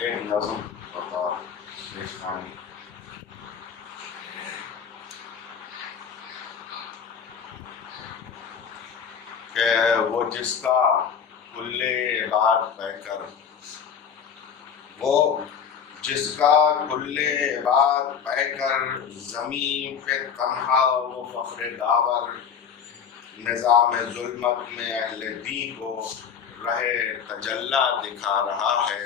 ایک نظم بطور پیشانی کہ وہ جس کا کل عباد بہ کر، وہ جس کا کل عباد بہ کر، زمین پہ تنہا وہ فخر داور، نظام ظلمت میں اہل دین کو رہ تجلا دکھا رہا ہے،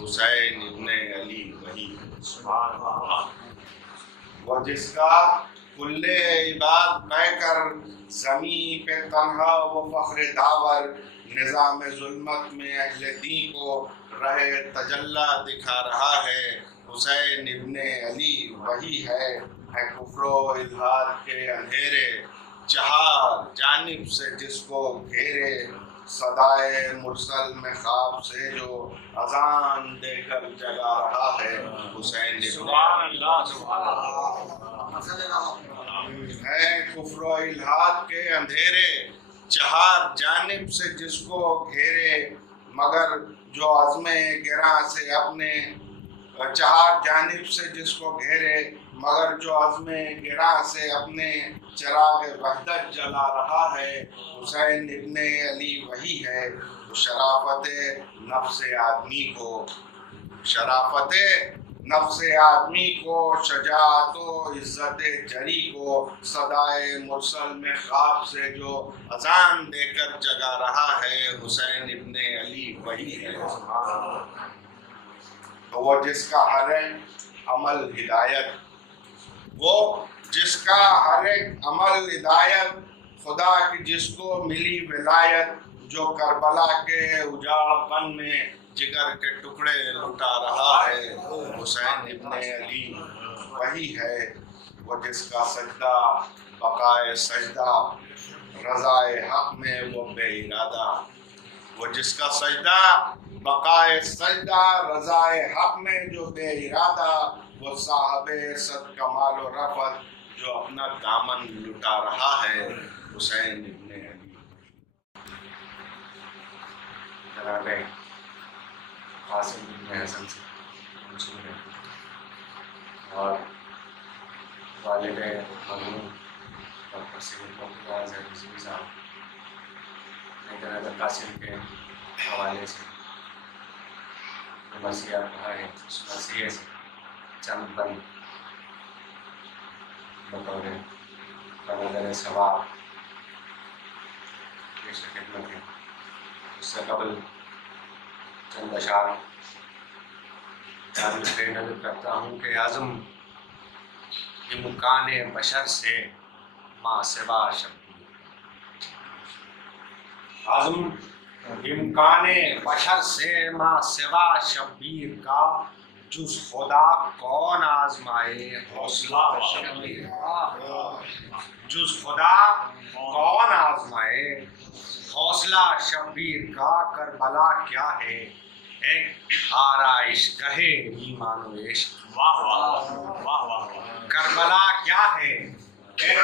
حسین ابن علی وہی ہے۔ وہ جس کا کل عباد بہ کر، زمین پہ تنہا وہ فخر داور، نظام ظلمت میں اہل دین کو رہ تجلا دکھا رہا ہے، حسین ابن علی وہی ہے۔ کفر و الحاد کے اندھیرے چہار جانب سے جس کو گھیرے، صدائے مرسل میں خواب سے جو اذان دے کر جگا رہا ہے، حسین ابن ہے۔ کفر و الحاد کے اندھیرے چہار جانب سے جس کو گھیرے، مگر جو عزم گراں سے اپنے چہار جانب سے جس کو گھیرے، مگر جو عزم گراں سے اپنے چراغ وحدت جلا رہا ہے، حسین ابن علی وہی ہے۔ تو شرافت نفس آدمی کو، شرافت نفس آدمی کو، شجاعت و عزت جری کو، صدائے مرسل میں خواب سے جو اذان دے کر جگا رہا ہے، حسین ابن علی وہی ہے۔ تو وہ جس کا ہر ایک عمل ہدایت، وہ جس کا ہر ایک عمل ہدایت، خدا کی جس کو ملی ولایت، جو کربلا کے اجاڑ پن میں جگر کے ٹکڑے لٹا رہا ہے، حسین ابن علی وہی ہے۔ وہ جس کا سجدہ بقائے سجدہ، رضائے حق میں وہ بے ارادہ، وہ جس کا سجدہ بقائے سجدہ، رضائے حق میں جو بے ارادہ، وہ صاحب صد کمال و رفعت جو اپنا دامن لٹا رہا ہے، حسین ابن علی۔ جناب قاسم بن حسن سے منسوب ہے اور والد مرحوم ڈاکٹر سید مقتدیٰ اظہر رضوی صاحب نے جناب قاسم کے حوالے سے مرثیہ کہا ہے، اس مرثیے سے چند بند بطور بنظر ثواب پیش خدمت ہے۔ اس سے قبل چند اشعار جانب نظر کرتا ہوں کہ عزم امکان بشر سے ما سوا شبیر، عزم امکان بشر سے ما سوا شبیر کا، جز خدا کون آزمائے حوصلہ شبیر کا، جز خدا کون آزمائے حوصلہ شبیر کا، کربلا کیا ہے ایک آرائش گہے ایمان و عشق، کربلا کیا ہے ایک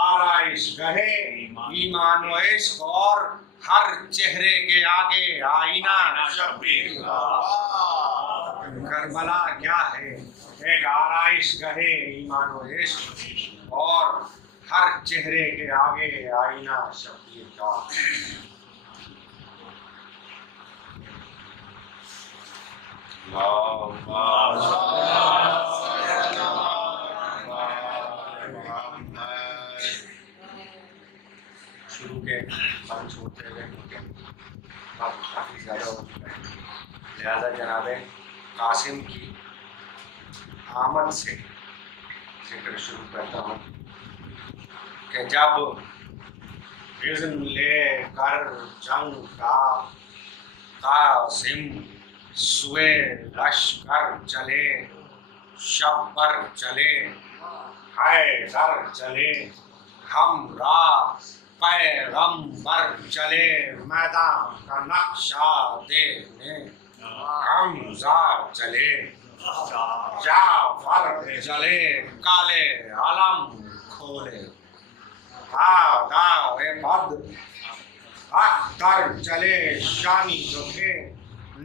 آرائش گہے ایمان و عشق، اور ہر چہرے کے آگے آئینہ شبیر کا، کربلا کیا ہے ایک آرائش گہے ایمان و عشق، اور ہر چہرے کے آگے آئینہ شبیر کا۔ شروع کے بند چھوڑتے ہوئے کیونکہ وقت کافی زیادہ ہو چکا ہے، لہذا جناب قاسم کی آمد سے ذکر شروع کرتا ہوں کہ جب اذن لے کر جنگ کا قاسم سوئے لشکر چلے، شب پر چلے حیدر چلے، ہم راہ پیغمبر چلے، میدان کا نقشہ دینے حمزہ چلے، جعفر چلے کالے علم کھولے، بد اختر چلے شامی جو تھے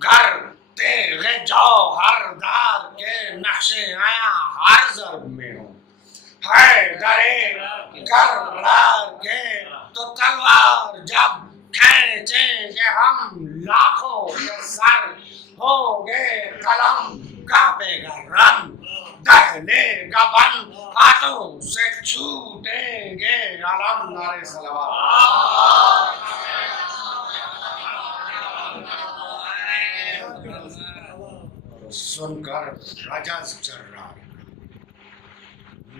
گھر تیغ جوہر دار کے نقشے آیا ہر ضرب میں ہوں، ہے درے کرار کے تو تلوار جب کھینچیں گے ہم لاکھوں کے سر، ہوگے قلم کانپے گا رن، دہلے گا بن ہاتھوں سے چھوٹیں گے علم، نعرے صلوات۔ سن کر رجز جرار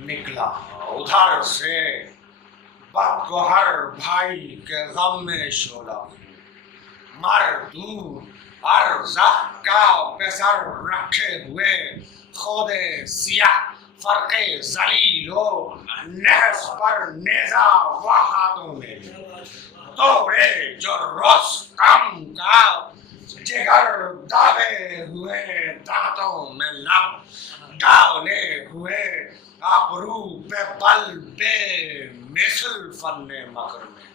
نکلا ادھر سے بدگوہر بھائی کے غم میں شعلہ، مردود ارزہ کا پسر رکھے ہوئے خود سیاہ فرقے ذلیل و نحس پر نیزہ و ہاتھوں میں توڑے جو رستم کا جگر دابے ہوئے دانتوں میں لب ڈالے ہوئے ابرو پہ بل بے مثل فن مکر میں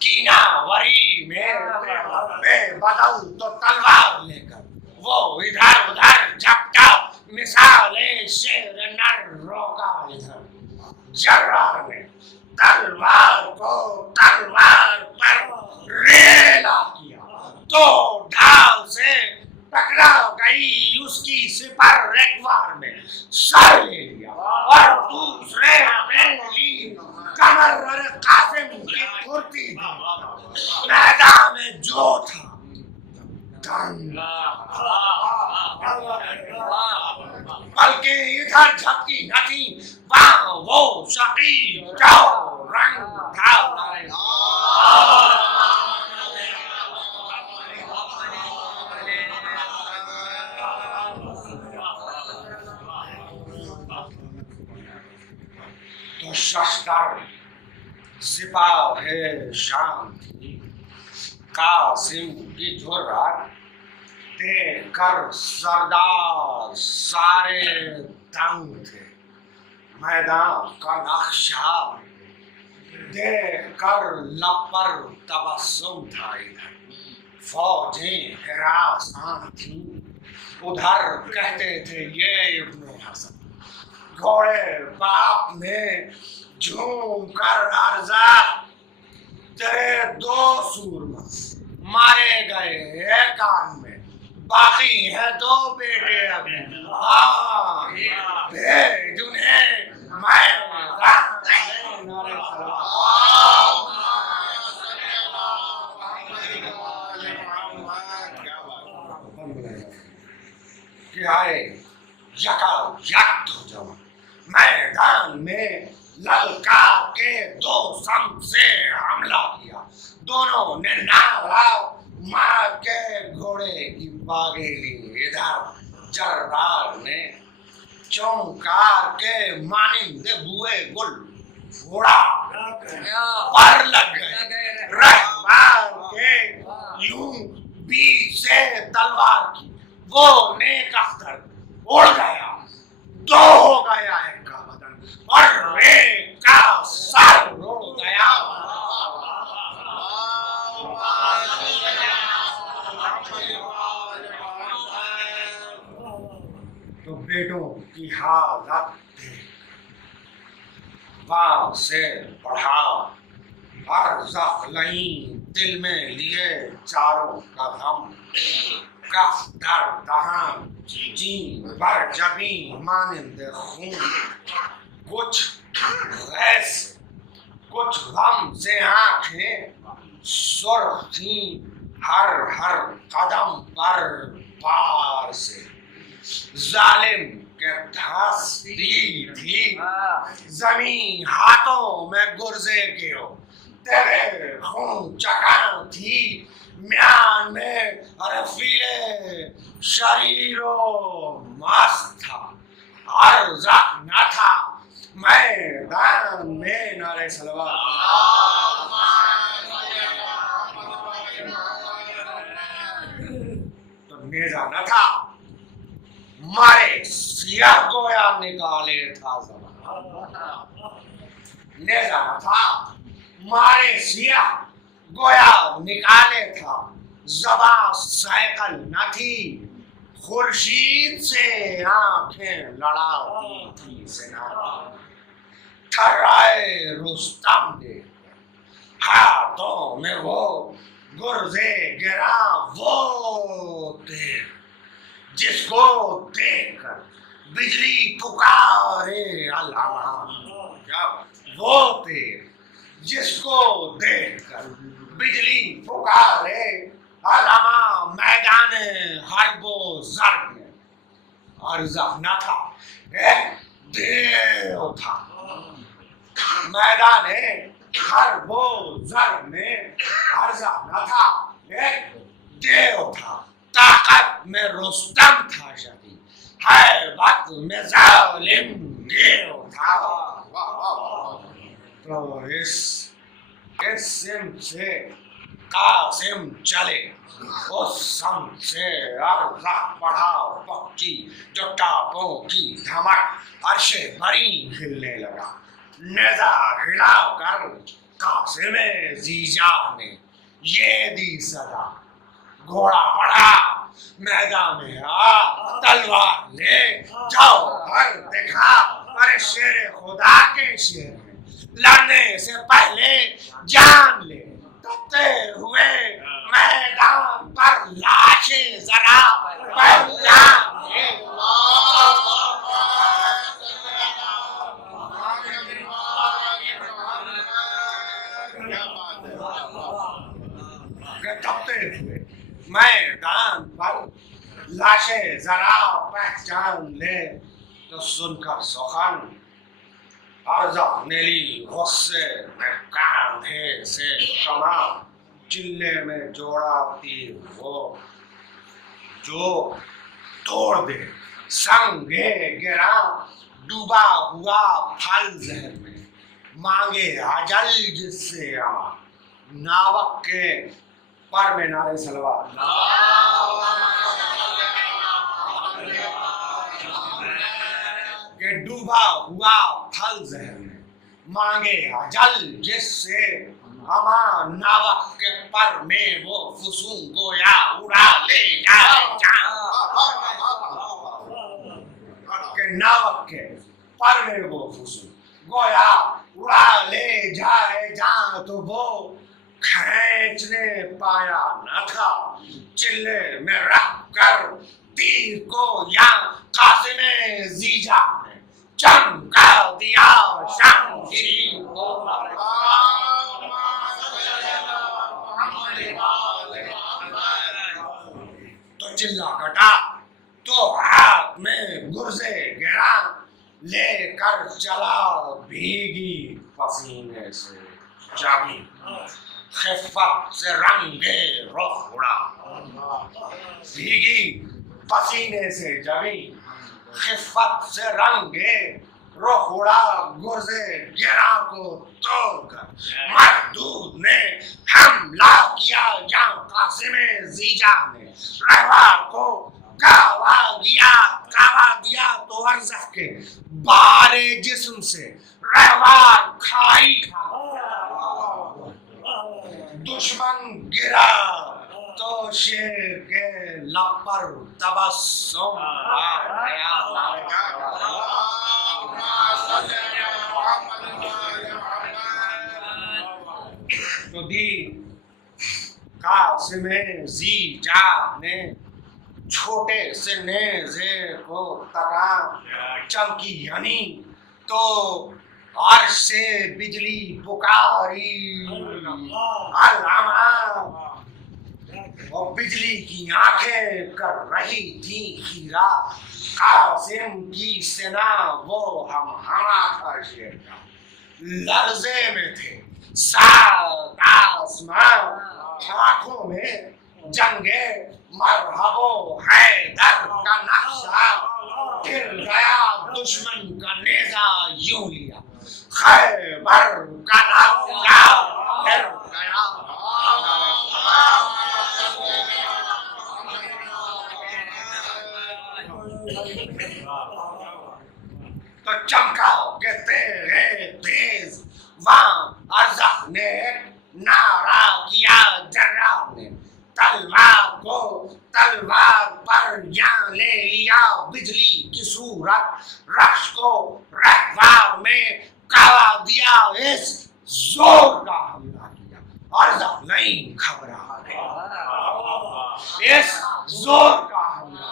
کینہ وری میں بے بدل تو تلوار لے کر وہ ادھر ادھر جھپٹا مثال شیر نر روکا ادھر جرار نے تلوار کو تلوار پر ریلا کیا تو ڈھال سے ٹکرا گئی اس کی سپر ایک بار میں سر لے لیا اور دوسرے میں لی کمر قاسم کی پھرتی دی، میدان میں جو تھا بلکہ ادھر جھپکی نہ تھی وہاں وہ شقی جو رنگ تھا۔ تو ششتر سپاہ شام تھی، قاسم کی جرات دیکھ کر سردار سارے دنگ تھے، میدان کا نقشہ دیکھ کر لب پر تبسم تھا، ادھر فوجیں ہراساں تھیں، ادھر کہتے تھے یہ ابن حسن، گھوڑے باپ نے جھوم کر عرضہ تیرے دو سورما مارے گئے ایک کان میں، باقی ہے دو بیٹے ابھی، ہاں بھیج انہیں میں کہ آئے یکا یک ہو جاؤ میدان میں للکار کے دو سم سے حملہ کیا، دونوں نے نعرہ مار کے گھوڑے کی باگے لی، ادھر جرار نے چونکار کے مانند بوئے گل پھوڑا پر لگ گئے، رہبار کے یوں بیچ سے تلوار کی وہ نیک اختر اڑ گیا، دو ہو گیا ایک کا بدن اور ایک کا سر اڑ گیا۔ تو بیٹوں کی حالت وہاں سے بڑھا ارزخ لئیں دل میں لیے چاروں کا غم، کف در دہاں جین بر جبیں مانند خون، کچھ غیظ سے کچھ غم سے آنکھیں سرخ تھیں، ہر ہر قدم پر پار سے ظالم کے دھنستی تھی زمین ہاتھوں میں گرزے کے ہو، تیرے خون چکان تھی میان میں رفیع شریر و مست تھا، ارزق نہ تھا میدان میں، نعرہ صلوات۔ تو نیزہ نہ تھا مارے سیاہ گویا نکالے تھا زمان، نیزہ نہ تھا مارے سیاہ گویا نکالے تھا زباں سائیکل نہ تھی، خورشید سے آنکھیں لڑاتی تھی سنا، تھرائے رستم دیکھ ہاتھوں میں وہ گرزے گرا، وہ تیر جس کو دیکھ کر بجلی پکارے علامہ، وہ تیر جس کو دیکھ کر بجلی پکارے علامہ، میدان حرب و ضرب میں عرضہ نہ تھا ایک دیو تھا، میدان حرب و ضرب میں عرضہ نہ تھا ایک دیو تھا، طاقت میں رستم تھا شدید، ہیبت میں ظالم دیو تھا۔ تو اس سمت سے قاسم چلے، اس سمت سے عرضہ بڑھا پکی جو ٹاپوں کی دھمک، عرش بری ہلنے لگا، نیزہ ہلا کر قاسم ذیجا نے یہ دی صدا، گھوڑا بڑھا میدان میں آ، تلوار لے جاؤ ہر دکھا، ارے شیر خدا کے شیر ہیں، لڑنے سے پہلے جان لے، تپتے ہوئے میدان پر لاشیں ذرا پہچان لے۔ تپتے ہوئے میدان پر لاشیں ذرا پہچان لے، تو سن کر سخن عرضہ نے لی غصے میں کاندھے سے کمان، چلے میں جوڑا تیر وہ جو توڑ دے سنگے گرا، ڈوبا ہوا پھل زہر میں مانگے اجل جس سے آ، ناوک کے پر میں نعرے صلوات، کہ ڈوبا ہوا پھل زہر میں مانگے اجل جس سے امان، ناوک کے پر میں وہ فسون گویا اڑا لے جائے جان، کہ ناوک کے پر میں وہ فسون گویا اڑا لے جائے جان، تو وہ کھینچنے پایا نہ تھا چلے میں رکھ کر تیر کو، یا قاسم ذیجا نے چمکا دیا شمشیر کو۔ تو چلا کٹا تو ہاتھ میں گرزے گرا، لے کر چلا بھیگی پسینے سے جمی، خفت سے رنگے رخ اڑا، بھیگی پسینے سے جمی، خفت سے رنگے رخ اڑا، گرزے گرا کو توڑ کر مردود نے حملہ کیا، جہاں قاسم ذیجا نے رہوار کو گاوا دیا، تو عرضہ کے بارے جسم سے رہوار کھائی کھا، دشمن گرا تو شیر کے لب پر تبسم آ گیا۔ تو دی قاسم ذیجا نے چھوٹے سے نیزے کو تکا، چمکی یعنی تو عرش سے بجلی پکاری علامہ، اور بجلی کی آنکھیں کر رہی تھی خیرہ، قاسم کی سنا وہ ہمہارا تھا شیر کا، لرزے میں تھے سات آسمان، آنکھوں میں جنگے مرحب و حیدر کا نقشہ، گر گیا دشمن کا نیزہ یوں لیا، خیبر کا نقشہ گر گیا۔ تو چمکا کہ تیرے تیز وہاں ارزق نے نعرہ کیا، جراب نے تلوار کو تلوار پر جان لے لیا بجلی کی صورت رقص کو رہوار میں کعوہ دیا اس زور کا حملہ کیا عرضہ نہیں گھبرا گیا اس زور کا حملہ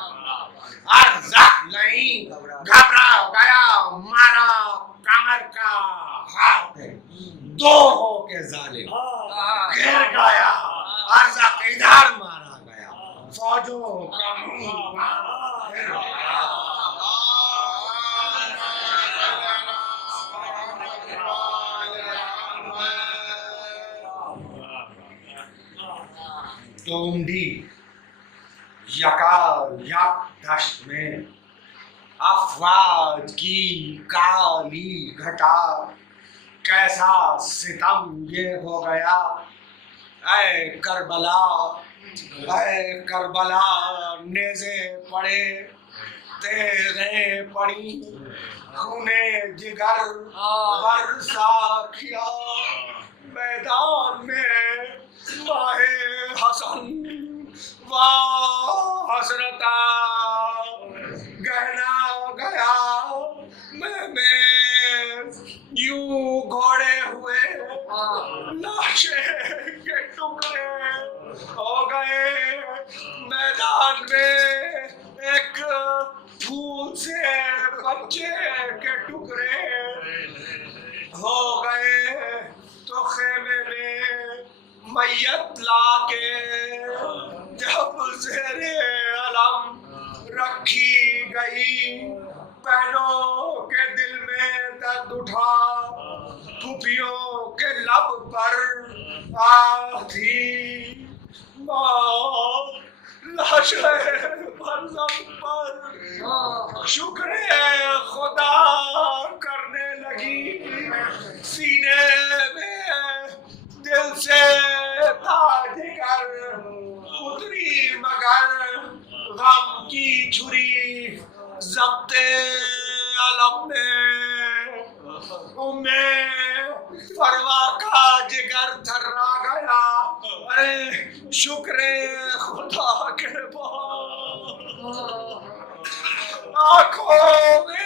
عرضہ نہیں گھبرا گیا مارا کمر کا ہاتھ دو ہو کے ظالم گر گیا عرضہ ادھر مارا گیا فوجوں کا منہ مارا گر گیا تومڈی یکا یک دشت میں افواج کی کالی گھٹا کیسا ستم یہ ہو گیا اے کربلا نیزے پڑے تیغیں پڑی خونے جگر ورثہ کیا میدان میں ماہ حسن و حسرتا گہنا گیا میں یوں گھوڑے ہوئے لاشیں کے ٹکڑے ہو گئے میدان میں ایک پھول سے بچے کے ٹکڑے ہو گئے تو خیمے میں میت لا کے جب زیر علم رکھی گئی بہنوں کے دل میں درد اٹھا پھوپھیوں کے لب پر آہ تھی ماں لاشیں منظم پر شکر خدا کرنے لگی سینے میں دل سے تاج کر اتری مگر غم کی چھری ضبط علم میں فروا کا جگر تھرا گیا ارے شکر خدا کے بعد آنکھوں میں